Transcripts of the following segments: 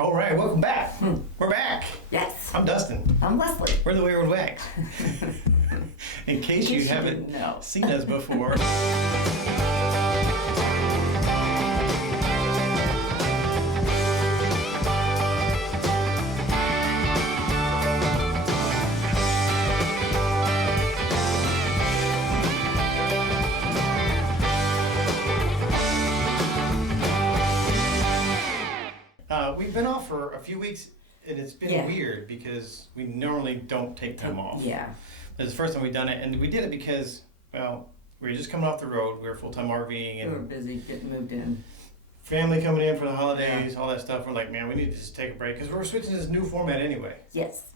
All right, welcome back. We're back. Yes. I'm Dustin. I'm Leslie. We're the Wayward Waggs. In case you haven't seen us before. We've been off for a few weeks, and it's been weird because we normally don't take time off. Yeah. It's the first time we've done it, and we did it because, well, we were just coming off the road. We were full-time RVing. And we were busy getting moved in. Family coming in for the holidays, all that stuff. We're like, man, we need to just take a break because we're switching to this new format anyway. Yes.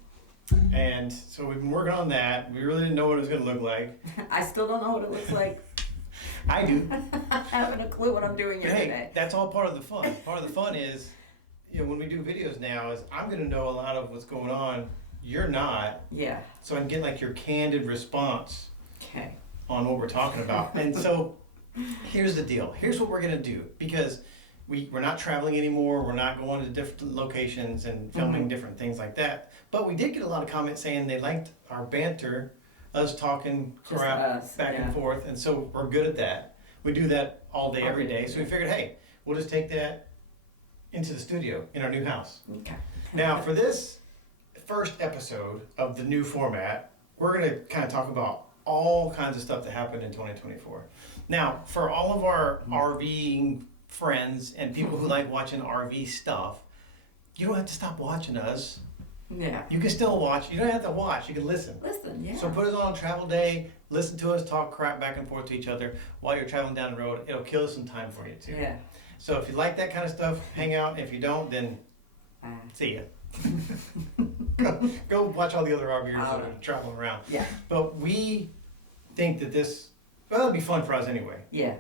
And so we've been working on that. We really didn't know what it was going to look like. I still don't know what it looks like. I do. I haven't a clue what I'm doing here today. That's all part of the fun. Part of the fun is, when we do videos now, is I'm going to know a lot of what's going on. You're not. Yeah. So I can get like your candid response on what we're talking about. And so here's the deal. Here's what we're going to do. Because we're not traveling anymore. We're not going to different locations and filming different things like that. But we did get a lot of comments saying they liked our banter, us talking crap back and forth. And so we're good at that. We do that all day, every day. So we figured, hey, we'll just take that into the studio in our new house. Okay. Now, for this first episode of the new format, we're going to kind of talk about all kinds of stuff that happened in 2024. Now, for all of our RVing friends and people who like watching RV stuff, you don't have to stop watching us. Yeah. You can still watch. You don't have to watch. You can listen. Listen, yeah. So put us on travel day, listen to us talk crap back and forth to each other while you're traveling down the road. It'll kill some time for you, too. Yeah. So if you like that kind of stuff, hang out. If you don't, then see ya. go watch all the other RVers that are traveling around. Yeah. But we think that it'll be fun for us anyway. Yeah.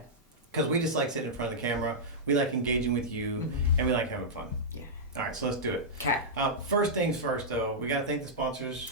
Because we just like sitting in front of the camera. We like engaging with you, and we like having fun. Yeah. All right, so let's do it. Okay. First things first, though, we got to thank the sponsors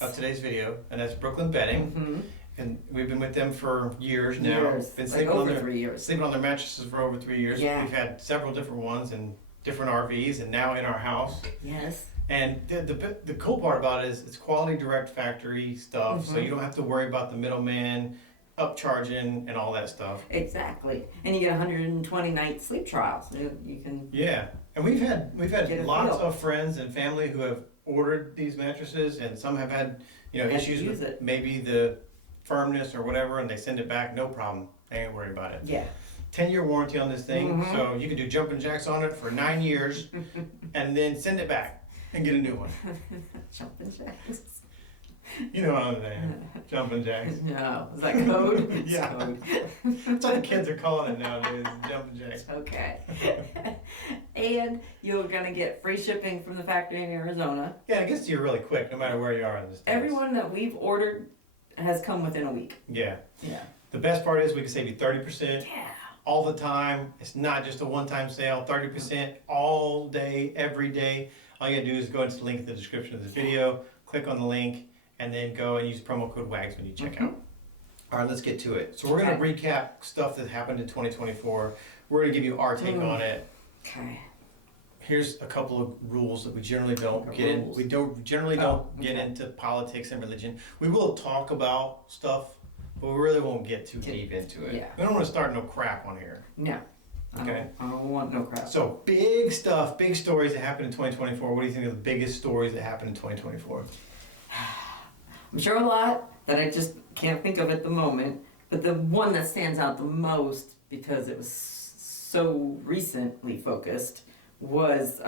of today's video, and that's Brooklyn Bedding. And we've been with them for years now. Been sleeping over 3 years. Sleeping on their mattresses for over 3 years. Yeah. We've had several different ones in different RVs and now in our house. Yes. And the cool part about it is it's quality direct factory stuff, so you don't have to worry about the middleman upcharging and all that stuff. Exactly. And you get 120 night sleep trials. You can. Yeah. And we've had lots of friends and family who have ordered these mattresses, and some have had issues with maybe the firmness or whatever, and they send it back, no problem. They ain't worried about it. Yeah. 10-year warranty on this thing, so you can do jumping jacks on it for 9 years and then send it back and get a new one. Jumping jacks. You know what I'm saying? Jumping jacks. No. Is that code? Yeah. Code. That's what the kids are calling it nowadays, jumping jacks. Okay. And you're going to get free shipping from the factory in Arizona. Yeah, it gets to you really quick, no matter where you are in the States. Everyone that we've ordered has come within a week. Yeah. Yeah. The best part is we can save you 30%. Yeah. All the time. It's not just a one-time sale. 30% all day, every day. All you gotta do is go into the link in the description of this video, click on the link, and then go and use promo code WAGS when you check out. All right, let's get to it. So we're gonna recap stuff that happened in 2024. We're gonna give you our take on it. Okay. Here's a couple of rules that we generally don't get in. We don't generally get into politics and religion. We will talk about stuff, but we really won't get too deep into it. Yeah. We don't want to start no crap on here. No. Okay. I don't want no crap. So big stuff, big stories that happened in 2024. What do you think are the biggest stories that happened in 2024? I'm sure a lot that I just can't think of at the moment, but the one that stands out the most because it was so recently focused was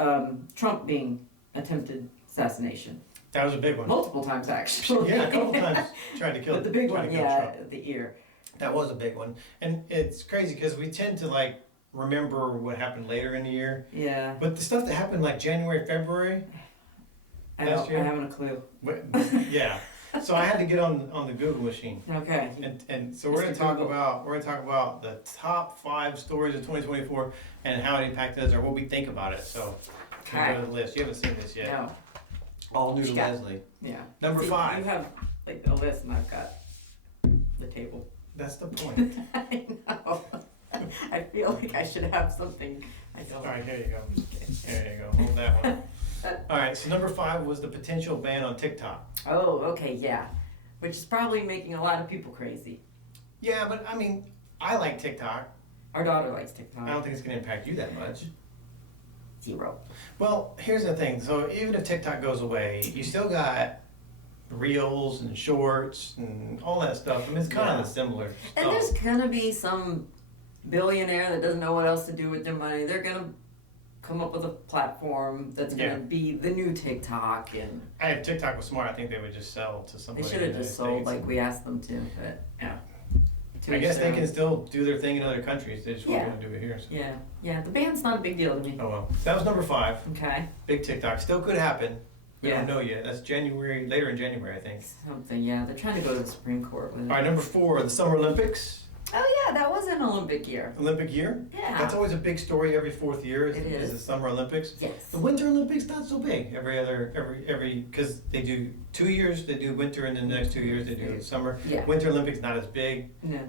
Trump being attempted assassination. That was a big one. Multiple times, actually. Yeah, a couple times tried to kill. But the big one, Trump. the ear. That was a big one, and it's crazy because we tend to remember what happened later in the year. Yeah. But the stuff that happened January, February. I haven't a clue. Yeah. So I had to get on the Google machine. Okay. And so we're gonna talk about the top 5 stories of 2024 and how it impacted us or what we think about it. So go to the list. You haven't seen this yet. No. All new to Leslie. Yeah. Number 5. You have a list and I've got the table. That's the point. I know. I feel like I should have something. I don't. All right, here you go. Here you go. Hold All right, so number 5 was the potential ban on TikTok. Oh, okay, yeah. Which is probably making a lot of people crazy. Yeah, but I mean, I like TikTok. Our daughter likes TikTok. I don't think it's going to impact you that much. 0. Well, here's the thing. So even if TikTok goes away, you still got Reels and Shorts and all that stuff. I mean, it's kind of similar stuff. And there's going to be some billionaire that doesn't know what else to do with their money. They're going to come up with a platform that's going to be the new TikTok. And if TikTok was smart, I think they would just sell to somebody. They should have just sold like we asked them to, but yeah. I guess they can still do their thing in other countries. They just won't do it here. So. Yeah. The ban's not a big deal to me. Oh well. So that was number 5. Okay. Big TikTok. Still could happen. We don't know yet. That's later in January, I think. Something, yeah. They're trying to go to the Supreme Court with it. All right, number 4, the Summer Olympics. Oh yeah, that was an Olympic year. Olympic year? Yeah. That's always a big story every 4th year. Is the Summer Olympics. Yes. The Winter Olympics not so big. Every because they do 2 years they do winter and then the next 2 years they do summer. Yeah. Winter Olympics not as big. No.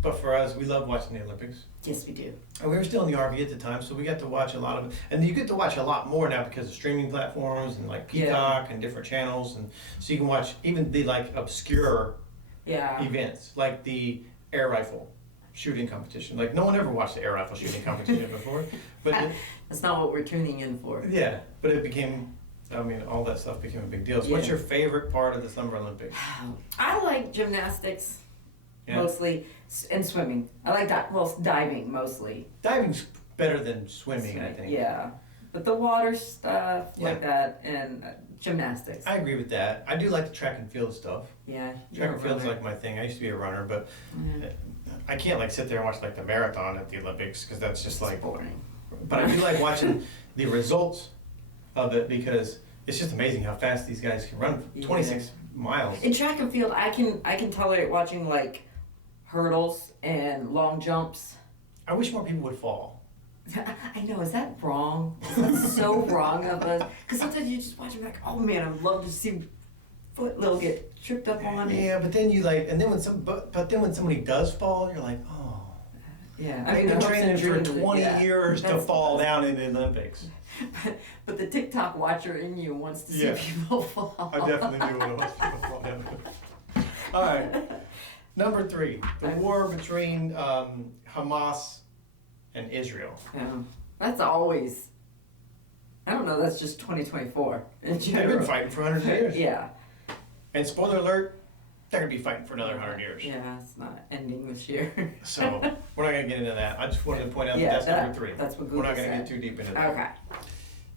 But for us, we love watching the Olympics. Yes, we do. And we were still in the RV at the time, so we got to watch a lot of it. And you get to watch a lot more now because of streaming platforms and like Peacock and different channels, and so you can watch even the like obscure events, like the air rifle shooting competition. Like no one ever watched the air rifle shooting competition before, but that's not what we're tuning in for. Yeah, but it became. I mean, all that stuff became a big deal. So what's your favorite part of the Summer Olympics? I like gymnastics. Mostly, and swimming. I like diving mostly. Diving's better than swimming, I think. Yeah, but the water stuff like that and gymnastics. I agree with that. I do like the track and field stuff. Yeah, track and field's like my thing. I used to be a runner, but I can't like sit there and watch like the marathon at the Olympics because that's just like boring. But I do like watching the results of it because it's just amazing how fast these guys can run. 26 miles. In track and field, I can tolerate watching like hurdles and long jumps. I wish more people would fall. I know, is that wrong? Is that so wrong of us? Because sometimes you just watch them like, oh man, I'd love to see Footlow get tripped up on. Yeah, but then you like, and then when somebody does fall, you're like, oh. Yeah, I've been training for 20 years to fall down in the Olympics. But the TikTok watcher in you wants to see people fall. I definitely do want to watch people fall down. All right. Number 3, the war between Hamas and Israel. That's always, I don't know, that's just 2024 in general. They've been fighting for 100 years. Yeah. And spoiler alert, they're going to be fighting for another 100 years. Yeah, it's not ending this year. So, we're not going to get into that. I just wanted to point out that that's number 3. That's what Google We're not going to get too deep into that. Okay.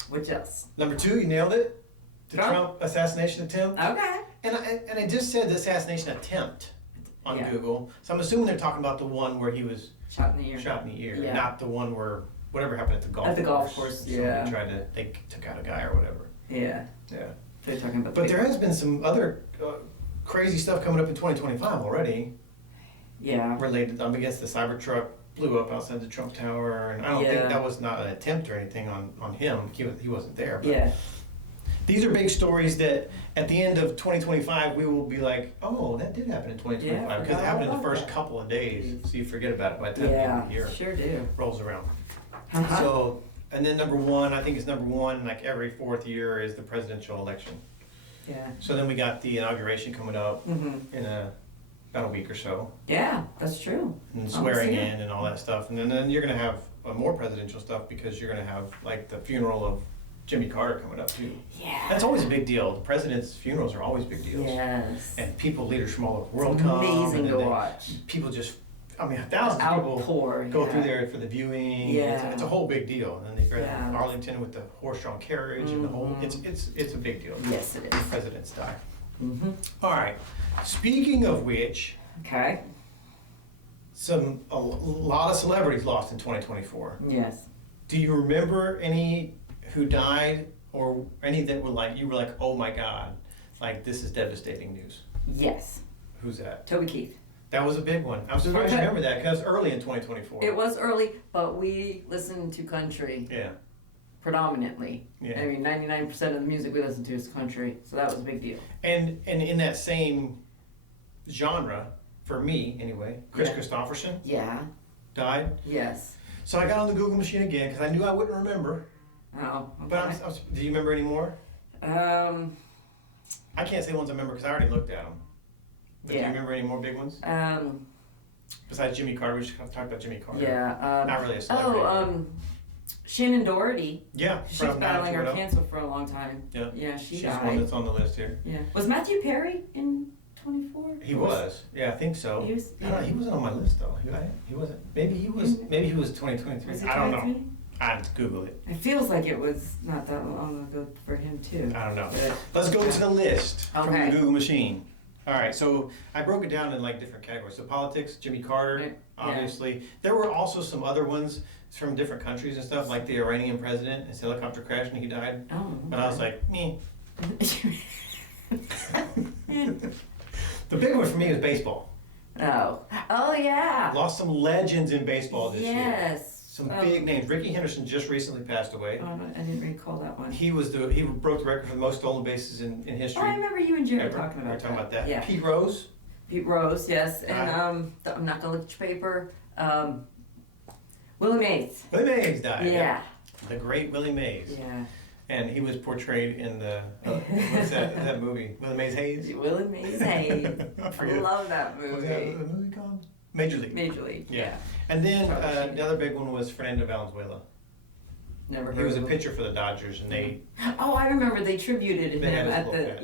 Which else? Number 2, you nailed it. The Trump assassination attempt. Okay. And I just said the assassination attempt on Google. So I'm assuming they're talking about the one where he was shot in the ear. Yeah. Not the one where whatever happened at the golf course. At the golf course, They took out a guy or whatever. Yeah. Yeah. They're talking about. But there has been some other crazy stuff coming up in 2025 already. Yeah. Related, I guess the Cybertruck blew up outside the Trump Tower, and I don't think that was not an attempt or anything on him. He wasn't there. But these are big stories that at the end of 2025 we will be like, oh, that did happen in 2025 because it happened in the first couple of days. So you forget about it by the time the end of the year sure do. rolls around. So, and then number 1, I think it's number 1, like every 4th year is the presidential election. Yeah. So then we got the inauguration coming up in about a week or so. Yeah, that's true. And swearing in and all that stuff. And then you're going to have more presidential stuff because you're going to have like the funeral of Jimmy Carter coming up too. Yeah. That's always a big deal. The president's funerals are always big deals. Yes. And leaders from all over the world come. Amazing to watch. People just, thousands of people go through there for the viewing. Yeah. It's a whole big deal. And then they go to Arlington with the horse-drawn carriage and the whole, it's a big deal. Yes, it is. The presidents die. All right. Speaking of which. Okay. A lot of celebrities lost in 2024. Yes. Do you remember any who died or any that were like, you were like, oh my God, like this is devastating news? Yes. Who's that? Toby Keith. That was a big one. I'm surprised you remember that because it was early in 2024. It was early, but we listened to country. Yeah. Predominantly. Yeah. I mean, 99% of the music we listen to is country, so that was a big deal. And in that same genre, for me anyway, Chris Christopherson. Yeah. Died. Yes. So I got on the Google machine again because I knew I wouldn't remember. Oh, okay. But do you remember any more? I can't say ones I remember because I already looked at them. But do you remember any more big ones? Besides Jimmy Carter, we should talk about Jimmy Carter. Yeah. Not really a celebrity. Shannon Doherty. Yeah. She's battling her cancer for a long time. Yeah. Yeah, she's died. one that's on the list here. Yeah. Was Matthew Perry in 24? He was. Yeah, I think so. He was. I don't know, he wasn't on my list though. He wasn't. Maybe he was. Maybe he was 2023. I don't know. I'd Google it. It feels like it was not that long ago for him too. I don't know. Let's go to the list from the Google machine. All right, so I broke it down in like different categories. So politics, Jimmy Carter, obviously. Yeah. There were also some other ones from different countries and stuff, like the Iranian president. His helicopter crashed and he died. Oh. Okay. But I was like, meh. The big one for me was baseball. Oh yeah. Lost some legends in baseball this year. Yes. Some big names. Ricky Henderson just recently passed away. Oh, I didn't recall that one. He broke the record for the most stolen bases in history. Oh, I remember you and Jerry talking about that. We were talking about that. Yeah. Pete Rose. Pete Rose, yes. And I'm not gonna look at your paper. Willie Mays. Willie Mays died. Yeah. The great Willie Mays. Yeah. And he was portrayed in the what's that movie? Willie Mays Hayes. Willie Mays Hayes. I love that movie. What's that movie called? Major League. Major League. Yeah. And then the other big one was Fernando Valenzuela. Never heard. He was a pitcher for the Dodgers, and they. Oh, I remember they tributed him at the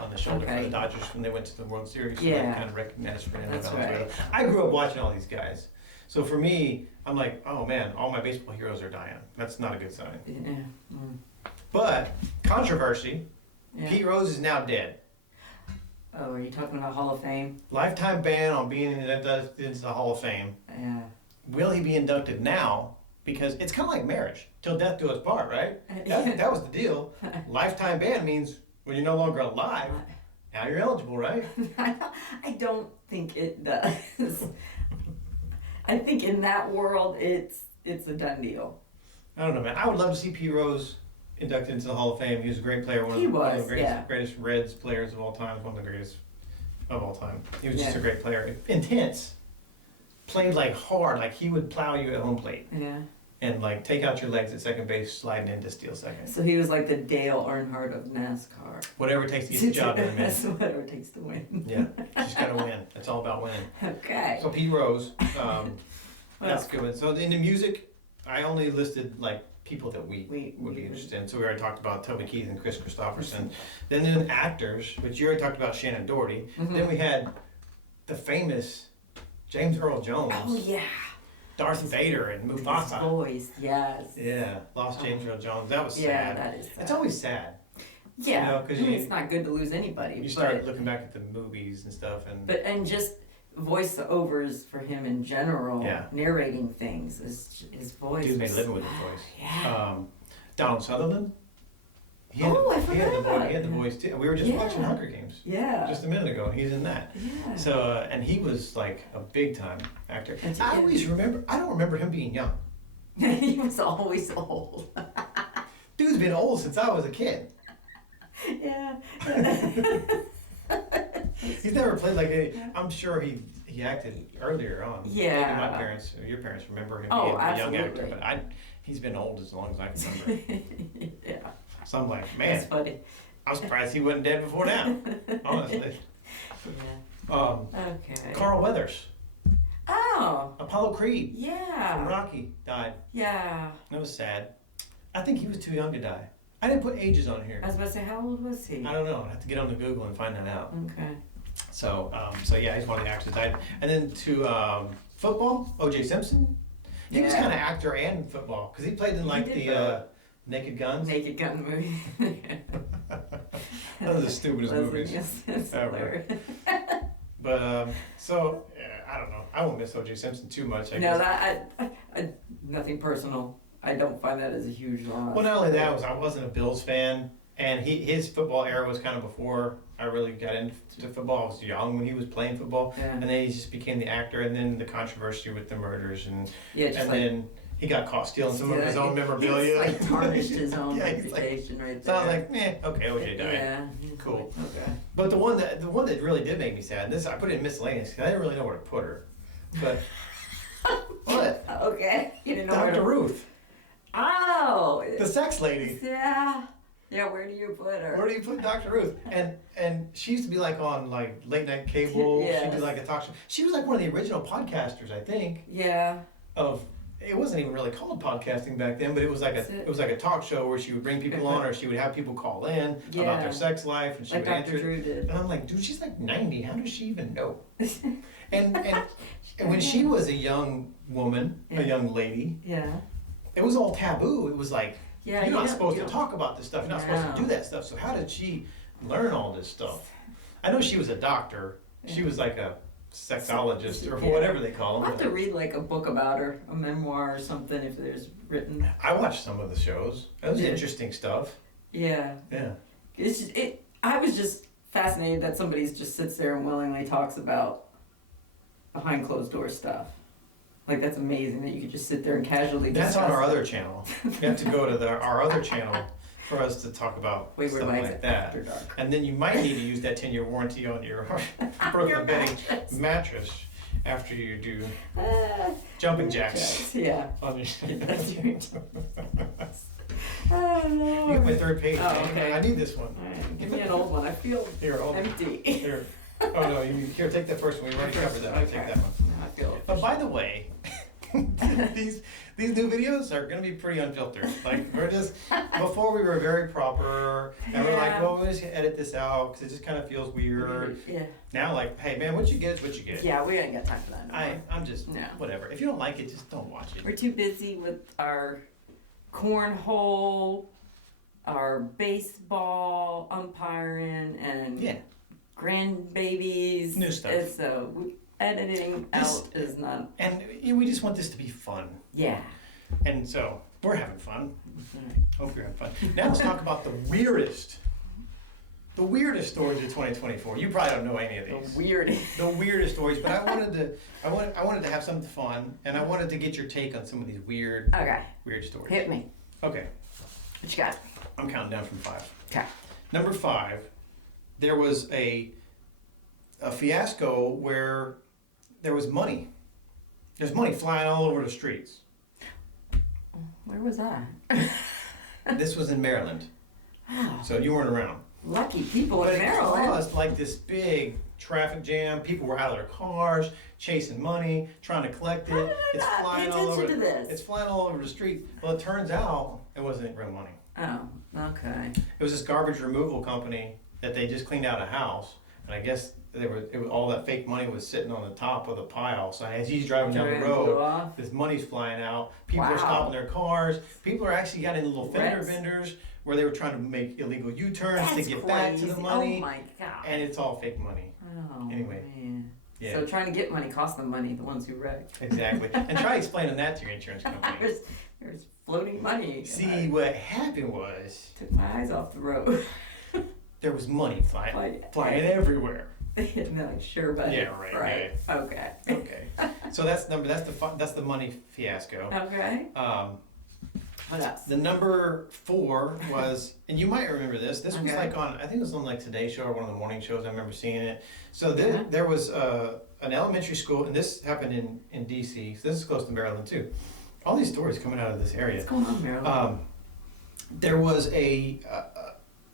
on the shoulder for the Dodgers when they went to the World Series. So they kind of recognized Fernando Valenzuela. Right. I grew up watching all these guys, so for me, I'm like, oh man, all my baseball heroes are dying. That's not a good sign. Yeah. But controversy. Yeah. Pete Rose is now dead. Oh, are you talking about Hall of Fame? Lifetime ban on being inducted into the Hall of Fame. Yeah. Will he be inducted now? Because it's kind of like marriage, till death do us part, right? That was the deal. Lifetime ban means when you're no longer alive, now you're eligible, right? I don't think it does. I think in that world, it's a done deal. I don't know, man. I would love to see Pete Rose inducted into the Hall of Fame. He was a great player, one of the greatest Reds players of all time, one of the greatest of all time. He was just a great player. Intense. Played like hard, like he would plow you at home plate. Yeah. And like take out your legs at second base, sliding in to steal second. So he was like the Dale Earnhardt of NASCAR. Whatever it takes to get the job done, man. Whatever it takes to win. Yeah, just gotta win. It's all about winning. Okay. So Pete Rose, that's good. So in the music, I only listed like people that we would be interested in. So we already talked about Toby Keith and Chris Christopherson. Then actors, which you already talked about Shannon Doherty. Mm-hmm. Then we had the famous James Earl Jones. Oh yeah. Darth Vader and Mufasa. His voice, yes. Yeah, lost James Earl Jones. That was sad. Yeah, that is sad. It's always sad. Yeah, because it's not good to lose anybody. You start looking back at the movies and stuff, and just voiceovers for him in general, narrating things. His voice. Dude made a living with his voice. Yeah. Donald Sutherland. I forgot about it. He had the voice too. We were just watching Hunger Games. Yeah. Just a minute ago. He's in that. Yeah. So and he was like a big time actor. I always remember. I don't remember him being young. He was always old. Dude's been old since I was a kid. Yeah. He's never played like I'm sure he acted earlier on. Yeah. Maybe my parents or your parents remember him being a young actor, but he's been old as long as I can remember. Yeah. So I'm like, man, that's funny. I'm surprised he wasn't dead before now, honestly. Yeah. Okay. Carl Weathers. Oh. Apollo Creed. Yeah. From Rocky died. Yeah. That was sad. I think he was too young to die. I didn't put ages on here. I was about to say, how old was he? I don't know. I have to get on the Google and find that out. Okay. So yeah, he's one of the actors that died. And then to football, O.J. Simpson. He was kind of actor and football because he played in like the Naked Guns. Naked Gun movie. That was the stupidest movies ever. But I don't know. I won't miss O.J. Simpson too much. I guess. I nothing personal. I don't find that as a huge loss. Well, not only that, I wasn't a Bills fan, and his football era was kind of before I really got into football. I was young when he was playing football, and then he just became the actor, and then the controversy with the murders, and then he got caught stealing some of his own memorabilia. He tarnished his own reputation right there. So I was like, okay, OJ died. Yeah. Cool. Okay. But the one that really did make me sad, I put it in miscellaneous because I didn't really know where to put her. But what? Okay. You didn't know Dr. Ruth. Oh. The sex lady. Yeah. Yeah, where do you put her? Where do you put Dr. Ruth? And she used to be like on like late night cable. Yes. She'd do like a talk show. She was like one of the original podcasters, I think. Yeah. It wasn't even really called podcasting back then, but it was like a talk show where she would bring people on, or she would have people call in about their sex life, and she would answer. Drew did. And I'm like, dude, she's like 90. How does she even know? and when she was a young woman, a young lady, it was all taboo. It was like, you're not supposed to talk about this stuff. You're not supposed to do that stuff. So how did she learn all this stuff? I know she was a doctor. She was like a sexologist or whatever they call them. I'll have to read like a book about her, a memoir or something if there's written. I watched some of the shows. That was interesting stuff. Yeah. Yeah. I was just fascinated that somebody just sits there and willingly talks about behind closed door stuff. Like, that's amazing that you could just sit there and casually discuss. That's on our other channel. You have to go to our other channel for us to talk about Wayward stuff like that. And then you might need to use that 10-year warranty on your Brooklyn bedding mattress after you do jumping jacks. Yeah. On your Oh, no. You got my third page. Oh, okay. I need this one. Right. Give me an old one. I feel empty. Here. Oh no, here, take that first one. We already covered that. I'll take that one. I feel But by the way, these new videos are going to be pretty unfiltered. Like, we're just, before we were very proper, and we're like, well, we'll just edit this out because it just kind of feels weird. Yeah. Now, like, hey man, what you get is what you get. Yeah, we ain't got time for that anymore. I'm just, whatever. If you don't like it, just don't watch it. We're too busy with our cornhole, our baseball umpiring, and grandbabies. New stuff. And so editing out is not. And we just want this to be fun. Yeah. And so we're having fun. Hope you're having fun. Now let's talk about the weirdest stories of 2024. You probably don't know any of these. The weirdest stories. But I wanted to have something fun, and I wanted to get your take on some of these weird stories. Hit me. Okay. What you got? I'm counting down from 5. Okay. Number 5. There was a fiasco where there was money. There's money flying all over the streets. Where was that? This was in Maryland. Wow. So you weren't around. Lucky people in Maryland. But it caused like this big traffic jam. People were out of their cars, chasing money, trying to collect it. It's flying all over. It's flying all over the streets. Well, it turns out it wasn't real money. Oh, okay. It was this garbage removal company that they just cleaned out a house, and I guess all that fake money was sitting on the top of the pile. So as he's driving down the road, this money's flying out. People are stopping their cars. People are actually got in little fender vendors where they were trying to make illegal U-turns to get back to the money. Oh my God. And it's all fake money. Oh, anyway. Man. Yeah. So trying to get money costs them money, the ones who wreck. Exactly. And try explaining that to your insurance company. There's floating money. See, what happened was... Took my eyes off the road. There was money flying everywhere. And they're like, sure, buddy. Yeah, right. Okay. Okay. So that's the money fiasco. Okay. What else? The number 4 was, and you might remember this. This was like on, I think it was on like Today Show or one of the morning shows. I remember seeing it. So there was an elementary school, and this happened in D.C. So this is close to Maryland too. All these stories coming out of this area. What's going on, Maryland? There was a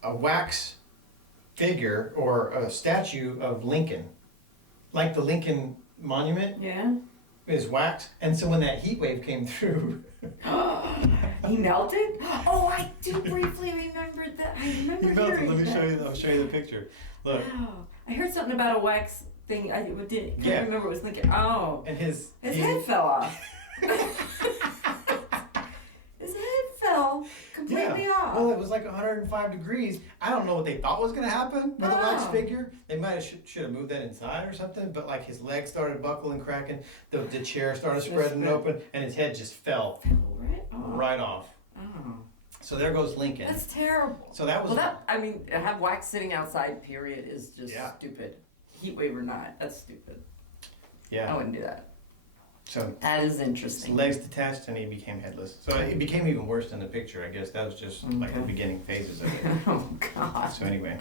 wax figure or a statue of Lincoln, like the Lincoln Monument. Yeah. Is waxed, and so when that heat wave came through, he melted. Oh, I do briefly remember that. I remember. He melted. Let me show you. I'll show you the picture. Look. Wow. I heard something about a wax thing. I didn't remember. It was Lincoln. Oh. And his head fell off. His head fell completely off. Well, it was like 105 degrees. I don't know what they thought was going to happen with the wax figure. They might have should have moved that inside or something. But like his legs started buckling, cracking. The chair started spreading open, and his head just fell right off. Oh. So there goes Lincoln. That's terrible. So that was. Well, to have wax sitting outside, period, is just stupid. Heat wave or not, that's stupid. Yeah. I wouldn't do that. So that is interesting. His legs detached and he became headless. So it became even worse than the picture, I guess. That was just like the beginning phases of it. Oh, God. So anyway.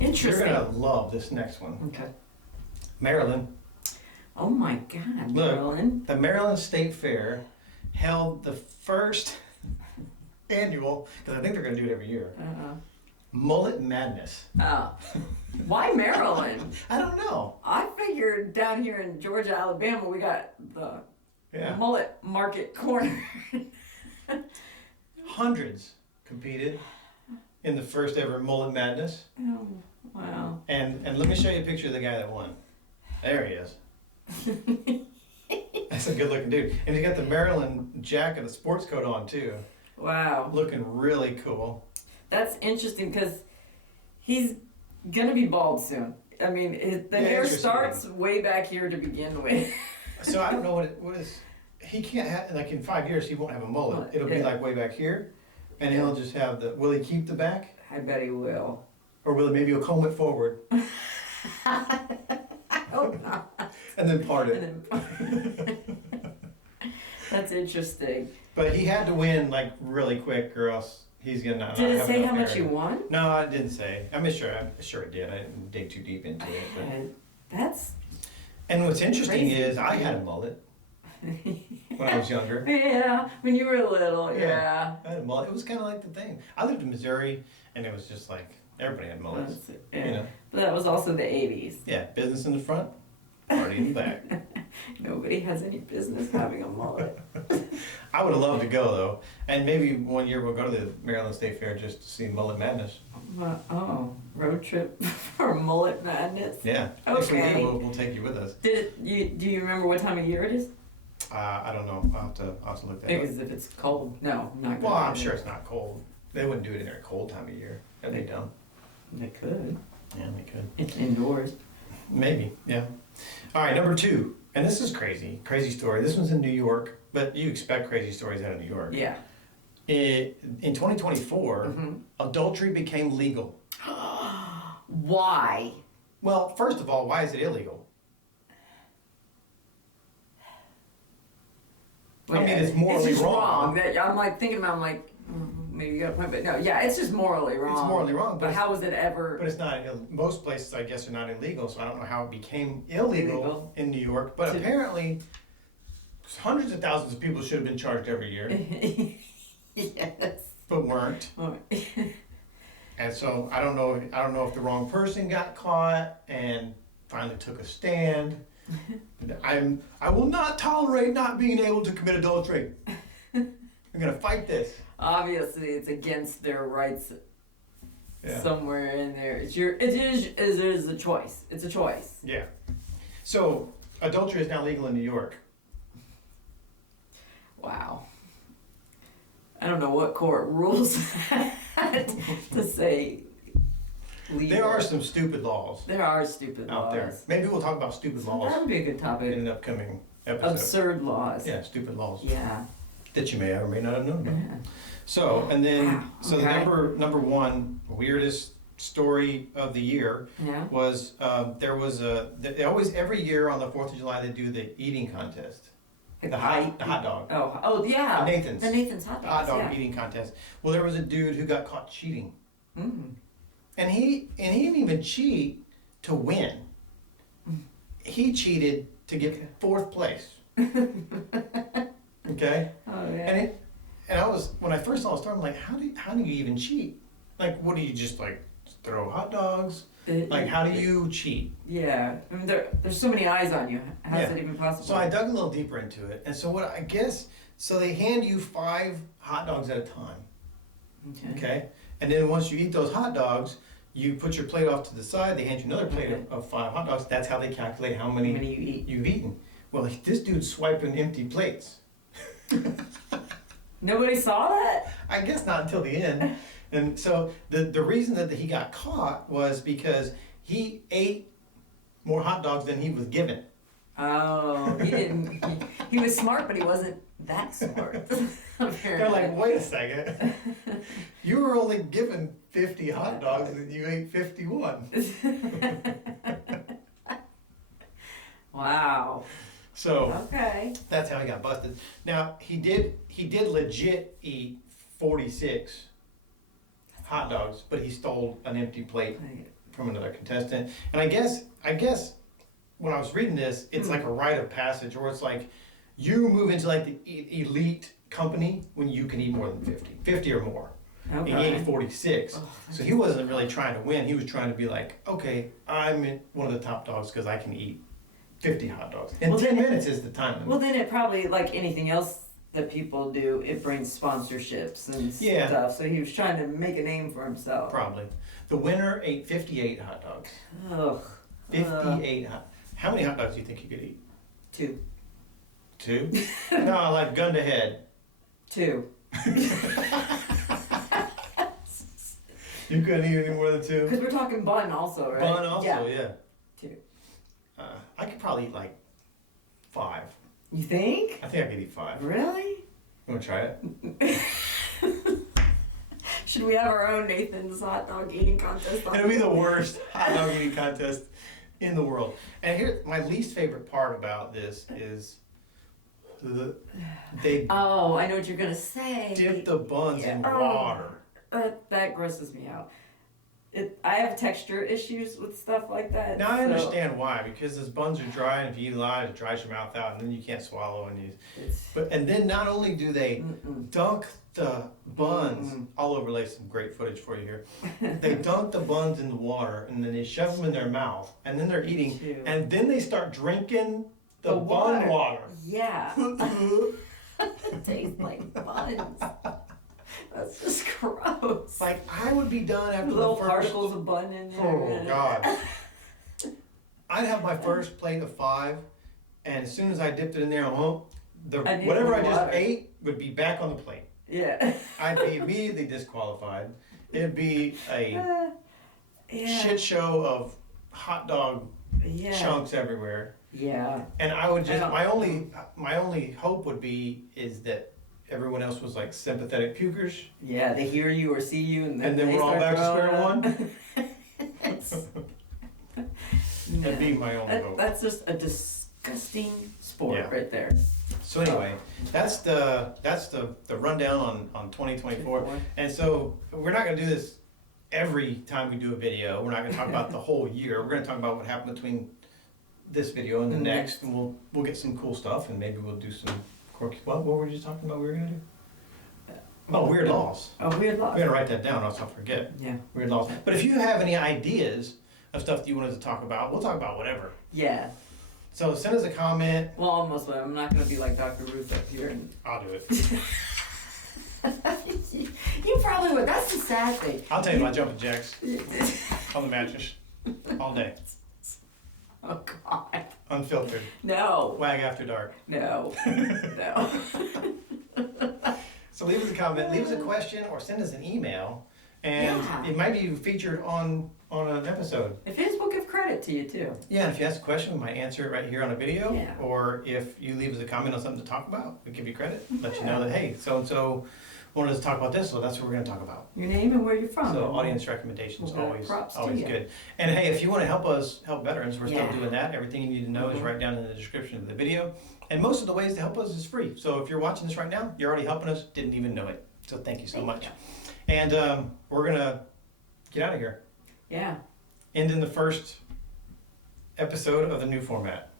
Interesting. You're going to love this next one. Okay. Maryland. Oh, my God, Maryland. Look, the Maryland State Fair held the first annual, because I think they're going to do it every year. Mullet Madness. Oh. Why Maryland? I don't know. I figured down here in Georgia, Alabama, we got the mullet market corner. Hundreds competed in the first ever Mullet Madness. Oh, wow. And let me show you a picture of the guy that won. There he is. That's a good looking dude. And he's got the Maryland jacket, the sports coat on too. Wow. Looking really cool. That's interesting because he's gonna be bald soon. I mean, the hair starts way back here to begin with. So I don't know what is. He can't have, like in 5 years, he won't have a mullet. It'll be like way back here, and he'll just have the. Will he keep the back? I bet he will. Or will he maybe he'll comb it forward? I hope not. And then part it. That's interesting. But he had to win like really quick, or else he's gonna not. Did it say how much you won? No, I didn't say. I'm sure it did. I didn't dig too deep into it. But. That's. And what's interesting is I had a mullet when I was younger. Yeah, when you were little. Yeah. I had a mullet. It was kind of like the thing. I lived in Missouri, and it was just like everybody had mullets. Yeah. You know. But that was also the 80s. Yeah, business in the front, party in the back. Nobody has any business having a mullet. I would have loved to go though, and maybe one year we'll go to the Maryland State Fair just to see Mullet Madness. Road trip for Mullet Madness. Yeah, okay. If we do, we'll take you with us. Do you remember what time of year it is? I don't know. I'll have to look that up. Because if it's cold, no, not. Well, I'm sure it's not cold. They wouldn't do it in their cold time of year. Are they dumb? They could. Yeah, they could. It's indoors. Maybe, yeah. All right, number 2, and this is crazy story. This one's in New York, but you expect crazy stories out of New York. Yeah. In 2024, adultery became legal. Why? Well, first of all, why is it illegal? I mean, it's morally wrong. I'm like thinking about, maybe you got a point, but no, yeah, it's just morally wrong. It's morally wrong. But how was it ever? But it's not, most places I guess are not illegal, so I don't know how it became illegal in New York. But apparently, hundreds of thousands of people should have been charged every year. Yes. But weren't. And so I don't know if the wrong person got caught and finally took a stand. I will not tolerate not being able to commit adultery. I'm gonna fight this. Obviously, it's against their rights. Yeah. Somewhere in there, it is a choice. It's a choice. Yeah. So adultery is now legal in New York. Wow. I don't know what court rules to say legal. There are some stupid laws. There are stupid out laws. There. Maybe we'll talk about stupid laws. That would be a good topic. In an upcoming episode. Absurd laws. Yeah, stupid laws. Yeah. That you may or may not have known about. Yeah. So, and then, the number 1 weirdest story of the year was there was every year on the 4th of July they do the eating contest. The hot dog. Oh yeah. The Nathan's hot dogs. Hot dog eating contest. Well, there was a dude who got caught cheating. Mm-hmm. And he didn't even cheat to win. He cheated to get 4th place. Okay? Oh yeah. And I was, when I first saw the story, I'm like, how do you even cheat? Like, what do you just throw hot dogs? How do you cheat? Yeah, I mean, there's so many eyes on you. How's it even possible? So I dug a little deeper into it, and so so they hand you 5 hot dogs at a time. Okay. And then once you eat those hot dogs, you put your plate off to the side. They hand you another plate of 5 hot dogs. That's how they calculate how many you've eaten. Well, this dude's swiping empty plates. Nobody saw that? I guess not until the end. And so the reason that he got caught was because he ate more hot dogs than he was given. Oh, he didn't. He was smart, but he wasn't that smart. They're like, wait a second. You were only given 50 hot dogs and you ate 51. Wow. So that's how he got busted. Now he did legit eat 46 hot dogs, but he stole an empty plate from another contestant. And I guess when I was reading this, it's like a rite of passage, or it's like you move into like the elite company when you can eat more than 50 or more. Okay. And he ate 46. Oh, So he wasn't really trying to win. He was trying to be like, okay, I'm one of the top dogs because I can eat 50 hot dogs. And 10 minutes is the time limit. Well, then it probably, like anything else that people do, it brings sponsorships and stuff. So he was trying to make a name for himself. Probably. The winner ate 58 hot dogs. Ugh. 58 hot. How many hot dogs do you think you could eat? 2. 2? No, like gun to head. 2. You couldn't eat any more than 2? Because we're talking bun also, right? Bun also, yeah. 2. I could probably eat like 5. You think? I think I could eat 5. Really? You want to try it? Should we have our own Nathan's hot dog eating contest? It'll be the worst hot dog eating contest in the world. And here, my least favorite part about this is they Oh, I know what you're gonna say. dip the buns in water. That grosses me out. I have texture issues with stuff like that. Now I understand why, because those buns are dry, and if you eat a lot, it dries your mouth out, and then you can't swallow. And then not only do they dunk the buns all over, like some great footage for you here. They dunk the buns in the water, and then they shove them in their mouth, and then they're eating, and then they start drinking the bun water. Yeah. It tastes like buns. That's just gross. Like, I would be done after little the first... particles of bun in there. Oh, God. I'd have my first plate of 5, and as soon as I dipped it in there, whatever I just ate would be back on the plate. Yeah. I'd be immediately disqualified. It'd be a shit show of hot dog chunks everywhere. Yeah. And I would just... My only hope would be is that everyone else was like sympathetic pukers. Yeah, they hear you or see you, and then we're all back to square one. That'd be my only hope. That's just a disgusting sport right there. So anyway, that's the rundown on 2024. And so we're not gonna do this every time we do a video. We're not gonna talk about the whole year. We're gonna talk about what happened between this video and the next, and we'll get some cool stuff, and maybe we'll do some. What were we just talking about we were going to do? Oh, weird laws. Oh, weird laws. We're going to write that down, else I'll forget. Yeah. Weird laws. But if you have any ideas of stuff that you wanted to talk about, we'll talk about whatever. Yeah. So send us a comment. Well, almost. I'm not going to be like Dr. Ruth up here. I'll do it. You probably would. That's the sad thing. I'll tell you about jumping jacks on the mattress all day. Oh, God. Unfiltered. No. Wag after dark. No. No. So leave us a comment, leave us a question, or send us an email, and it might be featured on an episode. If it is, we'll give credit to you, too. Yeah, and if you ask a question, we might answer it right here on a video. Yeah. Or if you leave us a comment on something to talk about, we give you credit. Let you know that, hey, so-and-so wanted us to talk about this, so that's what we're going to talk about. Your name and where you're from. So audience recommendations, always you. good. And hey, if you want to help veterans, we're still doing that. Everything you need to know is right down in the description of the video. And most of the ways to help us is free. So if you're watching this right now, you're already helping us, didn't even know it. So thank you so much. And we're going to get out of here. Yeah. End in the first episode of the new format.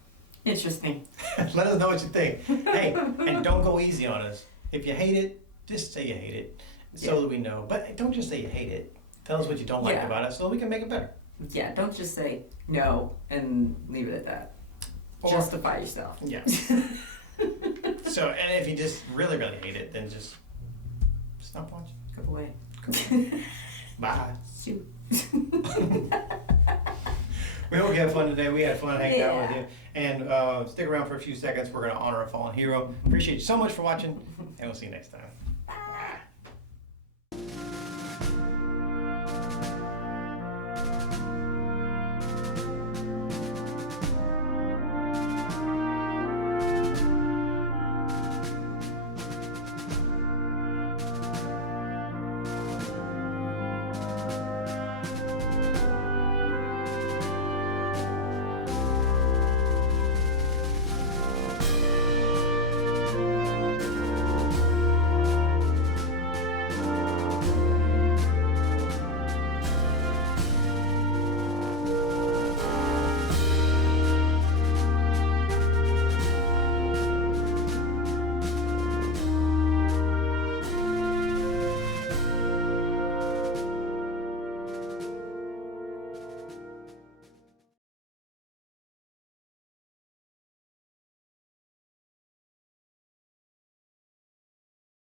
Interesting. Let us know what you think. Hey, and don't go easy on us. If you hate it, just say you hate it so that we know. But don't just say you hate it. Tell us what you don't like about it so that we can make it better. Yeah, don't just say no and leave it at that. Or justify yourself. Yeah. So, and if you just really, really hate it, then just stop watching. Go away. Bye. Shoot. We hope you had fun today. We had fun hanging out with you. And stick around for a few seconds. We're going to honor a fallen hero. Appreciate you so much for watching, and we'll see you next time.